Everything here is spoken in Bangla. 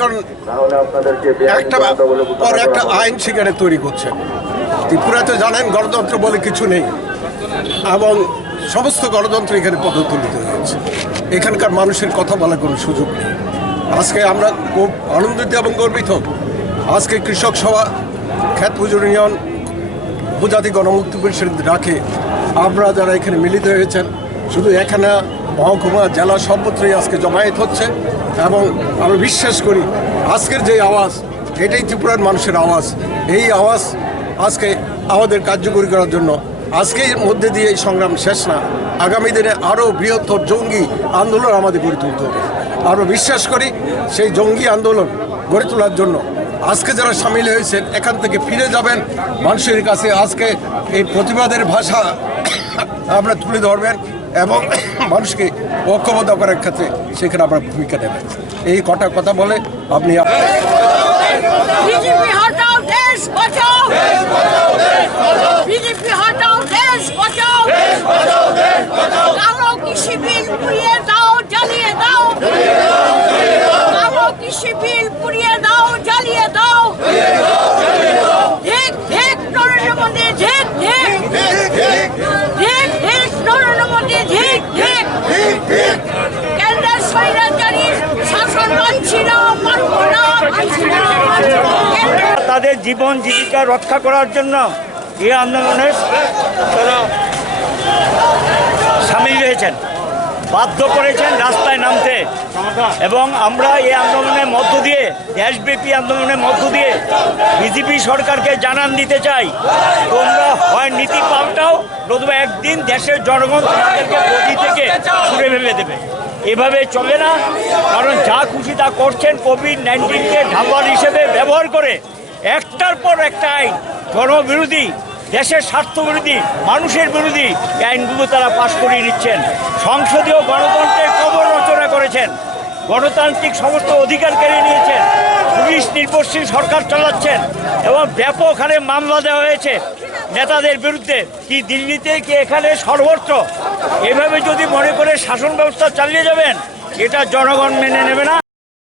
কারণ একটা আইন সেখানে তৈরি করছেন। ত্রিপুরাতে জানেন গণতন্ত্র বলে কিছু নেই এবং সমস্ত গণতন্ত্র এখানে পদতুলিত হয়েছে। এখানকার মানুষের কথা বলার কোনো সুযোগ নেই। আজকে আমরা খুব আনন্দিত এবং গর্বিত। আজকে কৃষক সভা, খ্যাত মজুর ইউনিয়ন, উপজাতি গণমুক্তি পরিষদ রাখে আমরা যারা এখানে মিলিত হয়েছেন, শুধু এখানে মহকুমা, জেলা সর্বত্রই আজকে জমায়েত হচ্ছে এবং আমরা বিশ্বাস করি আজকের যে আওয়াজ, এটাই ত্রিপুরার মানুষের আওয়াজ। এই আওয়াজ আজকে আমাদের কার্যকরী করার জন্য আজকের মধ্যে দিয়ে এই সংগ্রাম শেষ না, আগামী দিনে আরও বৃহত্তর জঙ্গি আন্দোলন আমাদের গড়ে তুলতে হবে। আমরা বিশ্বাস করি সেই জঙ্গি আন্দোলন গড়ে তোলার জন্য আজকে যারা সামিল হয়েছেন এখান থেকে ফিরে যাবেন মানুষের কাছে। আজকে এই প্রতিবাদের ভাষা আমরা তুলে ধরবেন এবং মানুষকে ঐক্যবদ্ধ করার ক্ষেত্রে সেখানে আমরা ভূমিকা নেবেন। এই কটা কথা বলে আপনি বিজেপি হটাও, দেশ বাঁচাও, বিজেপি হটাও, দেশ বাঁচাও, কালো কৃষি বিল পুড়িয়ে দাও, জ্বালিয়ে দাও, কালো কৃষি বিল পুড়িয়ে দাও, জ্বালিয়ে দাও, ঠিক ঠিক নরেন্দ্র মোদী, ঠিক ঠিক ঠিক ঠিক নরেন্দ্র মোদী, ঠিক ঠিক কেন্দ্রের স্বৈরাচারী শাসন মানছি না, মানব না, মানছি না। তাদের জীবন জীবিকা রক্ষা করার জন্য এই আন্দোলনে তারা সামিল হয়েছেন, বাধ্য করেছেন রাস্তায় নামতে। এবং আমরা এই আন্দোলনের মধ্য দিয়ে, দেশব্যাপী আন্দোলনের মধ্য দিয়ে বিজেপি সরকারকে জানান দিতে চাই, তোমরা হয় নীতি পাল্টাও, নতুবা একদিন দেশের জনগণ তোমাদেরকে গদি থেকে ছুঁড়ে ফেলে দেবে। এভাবে চলে না, কারণ যা খুশি তা করছেন কোভিড-19কে ঢালওয়াল হিসেবে ব্যবহার করে একটার পর একটা আইন, জনবিরোধী, দেশের স্বার্থ বিরোধী, মানুষের বিরোধী এই আইনগুলো তারা পাশ করিয়ে নিচ্ছেন। সংসদীয় গণতন্ত্রের কবর রচনা করেছেন, গণতান্ত্রিক সমস্ত অধিকার কেড়ে নিয়েছেন, পুলিশ নির্ভরশীল সরকার চালাচ্ছেন এবং ব্যাপক হারে মামলা দেওয়া হয়েছে নেতাদের বিরুদ্ধে, কি দিল্লিতে কি এখানে সর্বত্র। এভাবে যদি মনে করে শাসন ব্যবস্থা চালিয়ে যাবেন, এটা জনগণ মেনে নেবে না।